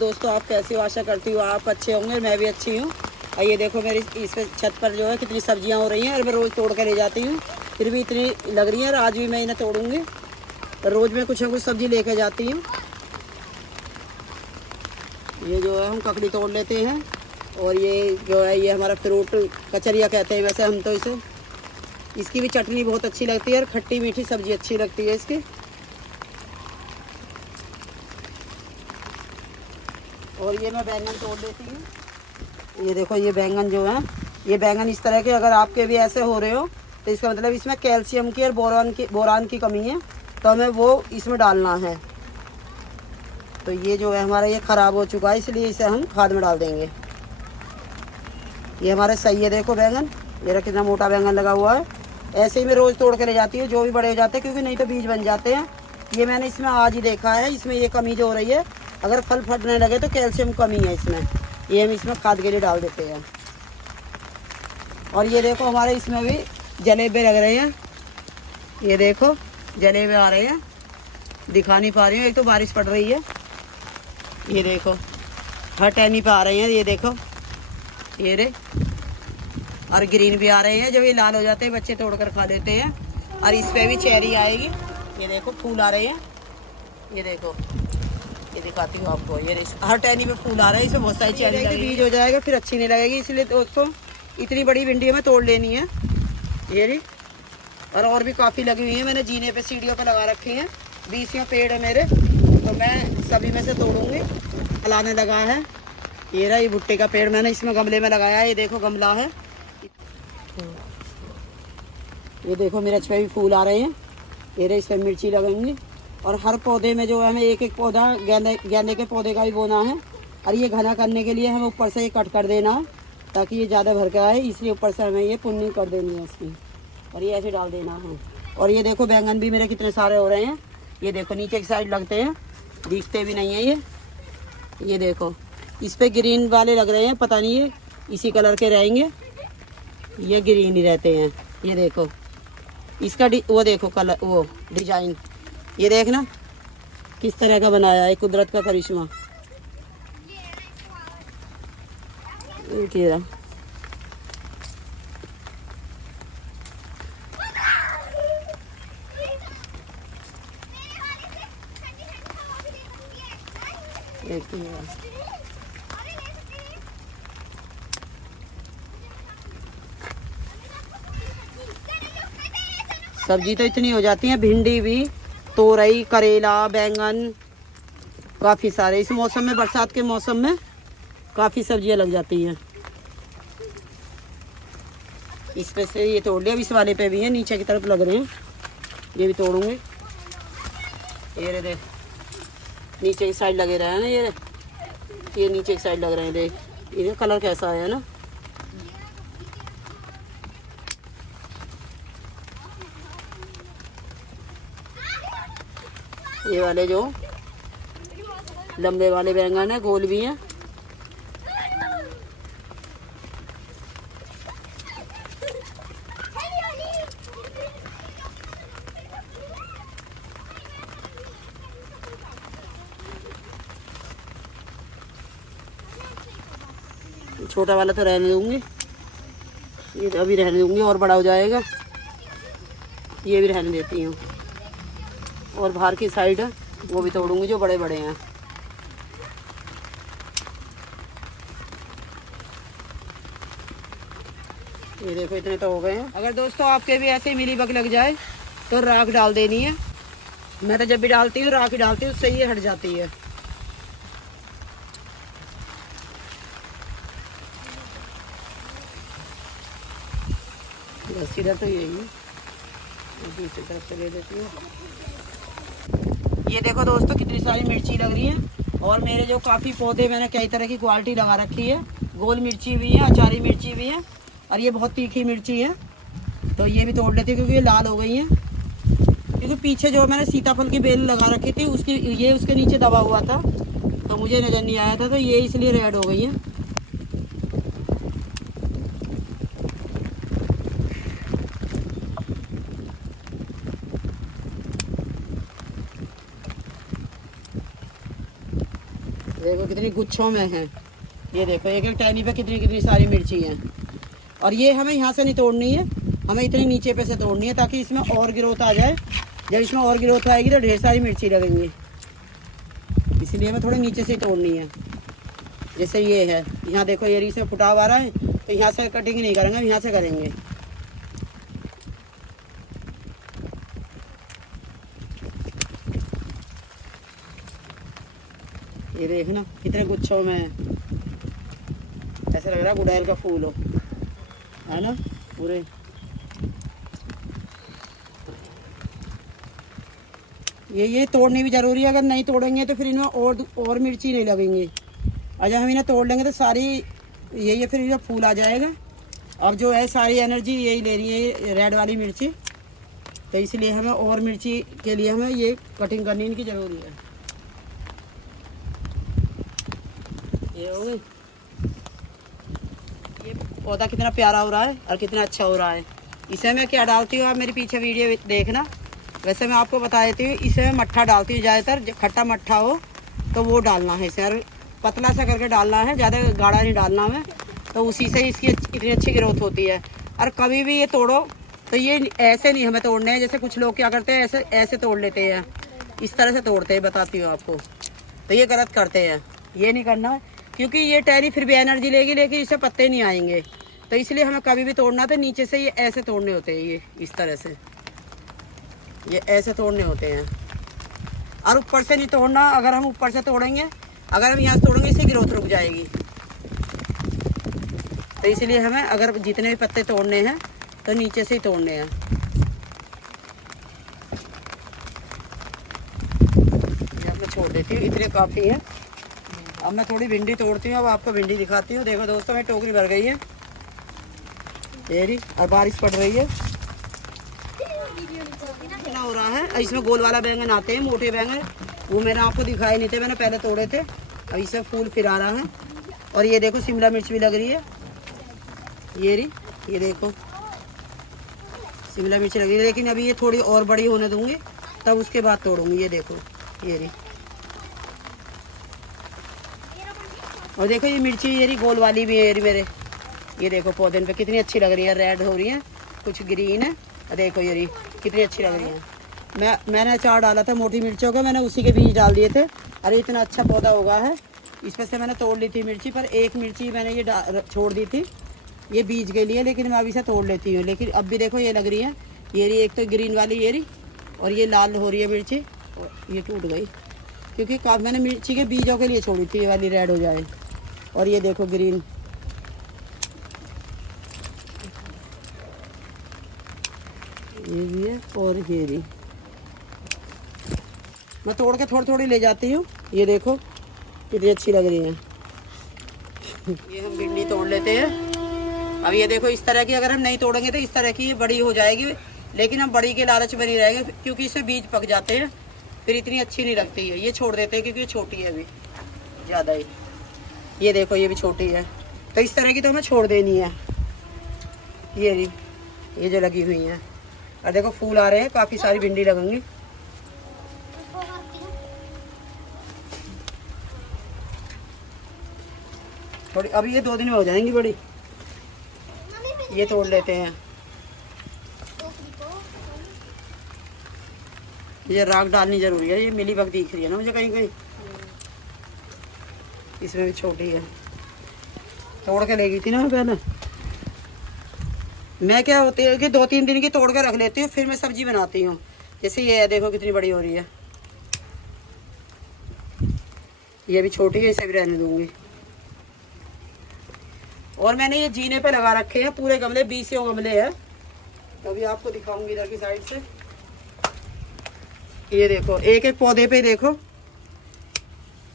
दोस्तों आप कैसे हो? आशा करती हूँ आप अच्छे होंगे, मैं भी अच्छी हूँ। और ये देखो मेरी इस पे छत पर जो है कितनी सब्जियाँ हो रही हैं और मैं रोज़ तोड़ कर ले जाती हूँ, फिर भी इतनी लग रही हैं और आज भी मैं इन्हें तोड़ूँगी। रोज़ मैं कुछ ना कुछ सब्ज़ी लेकर जाती हूँ। ये जो है हम ककड़ी तोड़ लेते हैं और ये जो है ये हमारा फ्रूट कचरिया कहते हैं वैसे हम तो इसे। इसकी भी चटनी बहुत अच्छी लगती है और खट्टी मीठी सब्ज़ी अच्छी लगती है इसकी। और ये मैं बैंगन तोड़ लेती हूँ। ये देखो ये बैंगन जो है, ये बैंगन इस तरह के अगर आपके भी ऐसे हो रहे हो तो इसका मतलब इसमें कैल्शियम की और बोरान की कमी है, तो हमें वो इसमें डालना है। तो ये जो है हमारा ये ख़राब हो चुका है, इसलिए इसे हम खाद में डाल देंगे। ये हमारे सही है, देखो बैंगन मेरा कितना मोटा बैंगन लगा हुआ है। ऐसे ही मैं रोज़ तोड़ के ले जाती हूँ, जो भी बड़े हो जाते हैं, क्योंकि नहीं तो बीज बन जाते हैं। ये मैंने इसमें आज ही देखा है, इसमें ये कमी जो हो रही है, अगर फल फटने लगे तो कैल्शियम कमी है इसमें, ये हम इसमें खाद के लिए डाल देते हैं। और ये देखो हमारे इसमें भी जलेबे लग रहे हैं। ये देखो जलेबे आ रहे हैं, दिखा नहीं पा रही हूँ, एक तो बारिश पड़ रही है। ये देखो हर टहनी पे आ रहे हैं, ये देखो ये रे। और ग्रीन भी आ रहे हैं, जब ये लाल हो जाते हैं बच्चे तोड़ कर खा लेते हैं। और इस पे भी चेरी आएगी। ये देखो फूल आ रहे हैं, ये देखो, ये दिखाती हूँ आपको। ये हर टहनी पे फूल आ रहे हैं, इसमें बहुत सारी चेरी लगेगी। बीज हो जाएगा फिर अच्छी नहीं लगेगी, इसलिए दोस्तों इतनी बड़ी भिंडी हमें तोड़ लेनी है। ये रही, और भी काफ़ी लगी हुई है, मैंने जीने पे सीढ़ियों पे लगा रखी हैं। 20 पेड़ है मेरे, तो मैं सभी में से तोड़ूंगी। फलाने लगा है, ये रहा ये भुट्टे का पेड़ मैंने इसमें गमले में लगाया है। ये देखो गमला है, ये देखो मिर्च पे भी फूल आ रहे हैं। ये रहे, इस पर मिर्ची लगेंगी। और हर पौधे में जो है हमें एक एक पौधा गेंदे के पौधे का भी बोना है। और ये घना करने के लिए हमें ऊपर से ये कट कर देना है, ताकि ये ज़्यादा भर के आए, इसलिए ऊपर से हमें ये पुन्नी कर देनी है इसकी, और ये ऐसे डाल देना है। और ये देखो बैंगन भी मेरे कितने सारे हो रहे हैं। ये देखो नीचे की साइड लगते हैं, दिखते भी नहीं है ये देखो इस पर ग्रीन वाले लग रहे हैं, पता नहीं ये इसी कलर के रहेंगे, ये ग्रीन ही रहते हैं। ये देखो इसका वो देखो कलर, वो डिजाइन, ये देखना किस तरह का बनाया है, कुदरत का करिश्मा। ये सब्जी तो इतनी हो जाती है, भिंडी भी, तोरई, करेला, बैंगन, काफ़ी सारे। इस मौसम में, बरसात के मौसम में काफ़ी सब्जियां लग जाती हैं। इस पे से ये तोड़ लिया, अब इस वाले पे भी है, नीचे की तरफ लग रहे हैं, ये भी तोड़ूंगे। ये रे देख, नीचे की साइड लगे रहे हैं ना, ये नीचे की साइड लग रहे हैं, देख ये कलर कैसा है ना। ये वाले जो लंबे वाले बैंगन है, गोल भी हैं। छोटा वाला तो रहने दूंगी, ये अभी रहने दूंगी, और बड़ा हो जाएगा। ये भी रहने देती हूँ, और बाहर की साइड है वो भी तोड़ूंगी, जो बड़े बड़े हैं। ये देखो इतने तो हो गए हैं। अगर दोस्तों आपके भी ऐसे मिली बग लग जाए तो राख डाल देनी है। मैं तो जब भी डालती हूँ राख ही डालती हूँ, उससे ये हट जाती है। बस इधर तो यही है, दूसरी तरफ से ले देती हूँ। ये देखो दोस्तों कितनी सारी मिर्ची लग रही है, और मेरे जो काफ़ी पौधे मैंने कई तरह की क्वालिटी लगा रखी है। गोल मिर्ची भी है, अचारी मिर्ची भी है, और ये बहुत तीखी मिर्ची है, तो ये भी तोड़ लेती हूँ क्योंकि ये लाल हो गई हैं। क्योंकि पीछे जो मैंने सीताफल की बेल लगा रखी थी उसकी, ये उसके नीचे दबा हुआ था, तो मुझे नज़र नहीं आया था, तो ये इसलिए रेड हो गई है। देखो कितनी गुच्छों में है। ये देखो एक एक टहनी पे कितनी कितनी सारी मिर्ची हैं। और ये हमें यहाँ से नहीं तोड़नी है, हमें इतनी नीचे पे से तोड़नी है ताकि इसमें और ग्रोथ आ जाए। जब इसमें और ग्रोथ आएगी तो ढेर सारी मिर्ची लगेंगी, इसलिए हमें थोड़ी नीचे से तोड़नी है। जैसे ये है, यहाँ देखो ये इसमें फुटाव आ रहा है, तो यहाँ से कटिंग नहीं करेंगे, यहाँ से करेंगे। ये देखना कितने गुच्छों में है, ऐसा लग रहा है गुड़हल का फूल हो, है ना पूरे। ये तोड़नी भी ज़रूरी है, अगर नहीं तोड़ेंगे तो फिर इनमें और मिर्ची नहीं लगेंगी। और जब हम इन्हें तोड़ लेंगे तो सारी ये फिर ये फूल आ जाएगा। अब जो है सारी एनर्जी यही ले रही है रेड वाली मिर्ची, तो इसलिए हमें और मिर्ची के लिए हमें ये कटिंग करनी इनकी ज़रूरी है। ये हो गई। ये पौधा कितना प्यारा हो रहा है और कितना अच्छा हो रहा है। इसे मैं क्या डालती हूँ, आप मेरे पीछे वीडियो देखना। वैसे मैं आपको बता देती हूँ, इसे मैं मट्ठा डालती हूँ ज़्यादातर, खट्टा मट्ठा हो तो वो डालना है इसे, और पतला सा करके डालना है, ज़्यादा गाढ़ा नहीं डालना है। तो उसी से इसकी इतनी अच्छी ग्रोथ होती है। और कभी भी ये तोड़ो तो ये ऐसे नहीं हमें तोड़ने हैं, जैसे कुछ लोग क्या करते हैं ऐसे तोड़ लेते हैं, इस तरह से तोड़ते हैं, बताती हूँ आपको। तो ये गलत करते हैं, ये नहीं करना, क्योंकि ये टहनी फिर भी एनर्जी लेगी लेकिन इससे पत्ते नहीं आएंगे। तो इसलिए हमें कभी भी तोड़ना तो नीचे से ये ऐसे तोड़ने होते हैं, ये इस तरह से, ये ऐसे तोड़ने होते हैं। और ऊपर से नहीं तोड़ना, अगर हम ऊपर से तोड़ेंगे, अगर हम यहाँ से तोड़ेंगे इससे ग्रोथ रुक जाएगी। तो इसलिए हमें अगर जितने भी पत्ते तोड़ने हैं तो नीचे से ही तोड़ने हैं। अब मैं छोड़ देती हूँ, इतने काफ़ी है। अब मैं थोड़ी भिंडी तोड़ती हूँ, अब आपको भिंडी दिखाती हूँ। देखो दोस्तों, मेरी टोकरी भर गई है तेरी, और बारिश पड़ रही है, इतना हो रहा है। इसमें गोल वाला बैंगन आते हैं, मोटे बैंगन, वो मैंने आपको दिखाए नहीं थे, मैंने पहले तोड़े थे। अब इसमें फूल फिर आ रहा है। और ये देखो शिमला मिर्च भी लग रही है, ये देखो शिमला मिर्च लग रही है, लेकिन अभी ये थोड़ी और बड़ी होने दूंगी तब उसके बाद तोड़ूंगी। ये देखो ये रही, और देखो ये मिर्ची ये रही गोल वाली भी है मेरे। ये देखो पौधे पे कितनी अच्छी लग रही है, रेड हो रही है, कुछ ग्रीन है। और देखो ये रही कितनी अच्छी लग रही है। मैंने अचार डाला था मोटी मिर्चों का, मैंने उसी के बीज डाल दिए थे। अरे इतना अच्छा पौधा होगा है, इसमें से मैंने तोड़ ली थी मिर्ची, पर एक मिर्ची मैंने ये छोड़ दी थी ये बीज के लिए, लेकिन मैं अभी से तोड़ लेती हूँ। लेकिन अब भी देखो ये लग रही है, ये रही एक तो ग्रीन वाली ये रही, और ये लाल हो रही है मिर्ची, और ये टूट गई क्योंकि मैंने मिर्ची के बीजों के लिए छोड़ी थी, ये वाली रेड हो जाए। और ये देखो ग्रीन, ये भी है, और ये रही। मैं तोड़ के थोड़ी थोड़ी ले जाती हूँ। ये देखो कितनी अच्छी लग रही है। ये हम भिंडी तोड़ लेते हैं। अब ये देखो इस तरह की अगर हम नहीं तोड़ेंगे तो इस तरह की ये बड़ी हो जाएगी, लेकिन हम बड़ी के लालच में नहीं रहेंगे क्योंकि इससे बीज पक जाते हैं, फिर इतनी अच्छी नहीं लगती है। ये छोड़ देते हैं क्योंकि ये छोटी है अभी ज़्यादा ही। ये देखो ये भी छोटी है, तो इस तरह की तो हमें छोड़ देनी है। ये जो लगी हुई हैं, और देखो फूल आ रहे हैं, काफ़ी सारी भिंडी लगेंगी। थोड़ी अभी ये 2 दिन में हो जाएंगी बड़ी। ये तोड़ लेते हैं। ये राख डालनी जरूरी है, ये मिली बग दिख रही है ना मुझे कहीं कहीं, इसमें भी छोटी है, तोड़ के ले गई थी ना पहले। मैं क्या होती है कि 2-3 दिन की तोड़ के रख लेती हूँ, फिर मैं सब्जी बनाती हूँ। जैसे ये है, देखो कितनी बड़ी हो रही है। ये भी छोटी है, इसे भी रहने दूंगी। और मैंने ये जीने पे लगा रखे हैं पूरे गमले, 20 गमले हैं। अभी आपको दिखाऊंगी इधर की साइड से। ये देखो एक एक पौधे पे देखो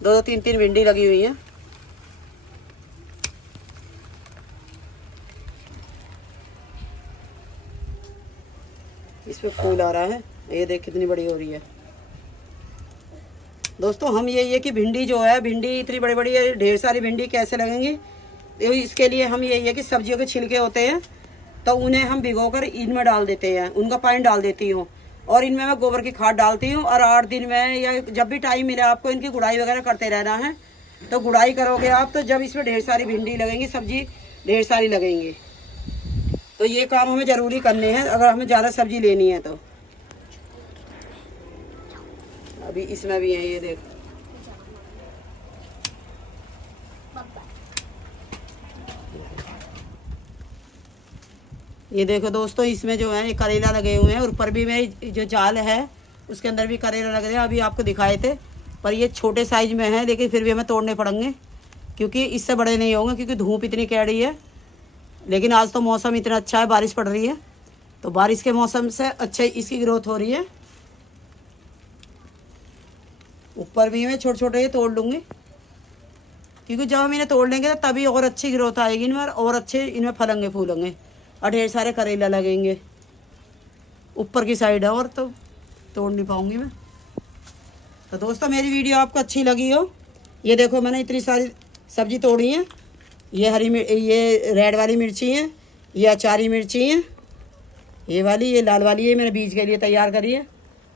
2-3 भिंडी लगी हुई है। इसमें फूल आ रहा है, ये देख कितनी बड़ी हो रही है। दोस्तों हम ये कि भिंडी जो है, भिंडी इतनी बड़ी बड़ी है, ढेर सारी भिंडी कैसे लगेंगी, तो इसके लिए हम यही है कि सब्जियों के छिलके होते हैं तो उन्हें हम भिगोकर इनमें डाल देते हैं, उनका पानी डाल देती हूँ, और इनमें मैं गोबर की खाद डालती हूँ। और 8 दिन में या जब भी टाइम मिले आपको इनकी गुड़ाई वगैरह करते रहना है। तो गुड़ाई करोगे आप तो जब इसमें ढेर सारी भिंडी लगेंगी, सब्जी ढेर सारी लगेंगी। तो ये काम हमें ज़रूरी करने हैं अगर हमें ज़्यादा सब्जी लेनी है तो। अभी इसमें भी है, ये देखो ये देखो दोस्तों, इसमें जो है ये करेला लगे हुए हैं और ऊपर भी में जो जाल है उसके अंदर भी करेला लगे हैं। अभी आपको दिखाए थे, पर ये छोटे साइज में है, लेकिन फिर भी हमें तोड़ने पड़ेंगे क्योंकि इससे बड़े नहीं होंगे, क्योंकि धूप इतनी कैड़ी है। लेकिन आज तो मौसम इतना अच्छा है, बारिश पड़ रही है, तो बारिश के मौसम से अच्छे इसकी ग्रोथ हो रही है। ऊपर भी मैं छोटे छोटे ये तोड़ लूँगी, क्योंकि जब हम इन्हें तोड़ लेंगे तभी और अच्छी ग्रोथ आएगी इनमें, और अच्छे इनमें फलेंगे फूलेंगे और ढेर सारे करेला लगेंगे। ऊपर की साइड है और तो तोड़ नहीं पाऊँगी मैं। तो दोस्तों मेरी वीडियो आपको अच्छी लगी हो, ये देखो मैंने इतनी सारी सब्जी तोड़ी है। ये रेड वाली मिर्ची है, ये अचारी मिर्ची है, ये वाली, ये लाल वाली है, मैंने बीज के लिए तैयार करी है,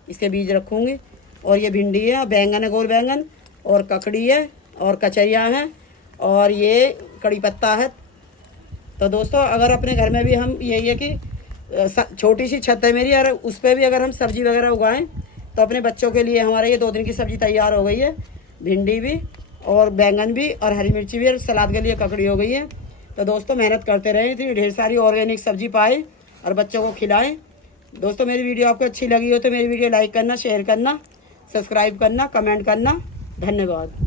इसके बीज रखूँगी। और ये भिंडी है, बैंगन है, गोल बैंगन, और ककड़ी है, और कचरिया है, और ये कड़ी पत्ता है। तो दोस्तों अगर अपने घर में भी हम यही है कि छोटी सी छत है मेरी, और उस पर भी अगर हम सब्जी वगैरह उगाएं तो अपने बच्चों के लिए हमारे ये 2 दिन की सब्जी तैयार हो गई है। भिंडी भी और बैंगन भी और हरी मिर्ची भी, और सलाद के लिए ककड़ी हो गई है। तो दोस्तों मेहनत करते रहें, इतनी ढेर सारी ऑर्गेनिक सब्जी पाएँ और बच्चों को खिलाएं। दोस्तों मेरी वीडियो आपको अच्छी लगी हो तो मेरी वीडियो लाइक करना, शेयर करना, सब्सक्राइब करना, कमेंट करना। धन्यवाद।